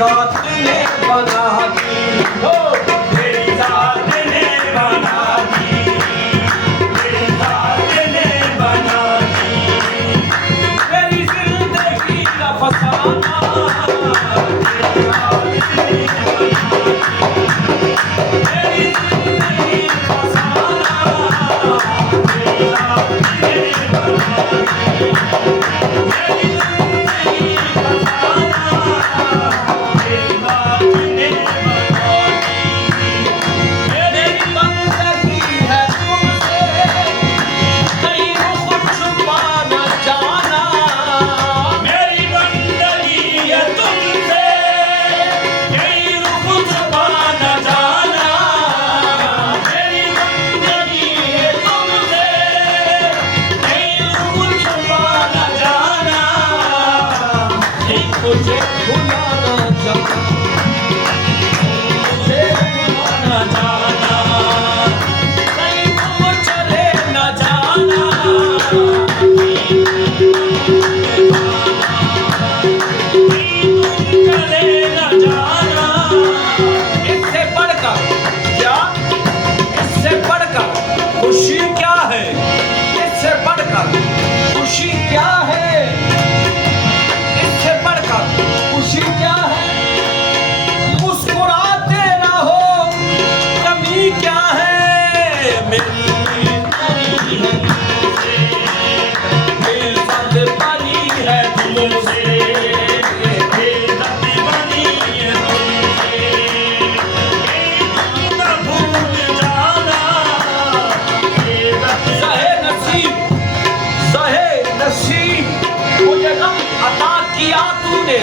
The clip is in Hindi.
जात ने बना दी, हो मेरी जात ने बना दी, मेरी जात ने बना दी, मेरी जिंदगी का फसाना मेरी जात ने बना दी, मेरी जिंदगी का फसाना मेरी जात ने बना दी, मेरी जिंदगी का फसाना मेरी जात ने बना दी। मेरी बंदगी है तुमसे, कहीं रुख छुपा न जाना। मेरी बंदगी है तुमसे, कहीं रुख छुपा न जाना। मेरी बंदगी है तुमसे, कहीं रुख छुपा न जाना। कहीं मुझे भुला न जाना, मुझे भुला न जाना, कहीं तुम चले न जाना। चले न जाना। इससे बढ़कर क्या, इससे बढ़कर खुशी क्या है, इससे बढ़कर खुशी क्या है, इससे बढ़कर खुशी क्या है। मुस्कुराते रहो, कमी क्या है। मेरी बनी है तुमसे, मेरी साथ बनी है तुमसे, बेइज्जत बनी है तुमसे, तुम न भूल जाना। बेइज्जत सहे नसीब मुझे गम अता किया तूने,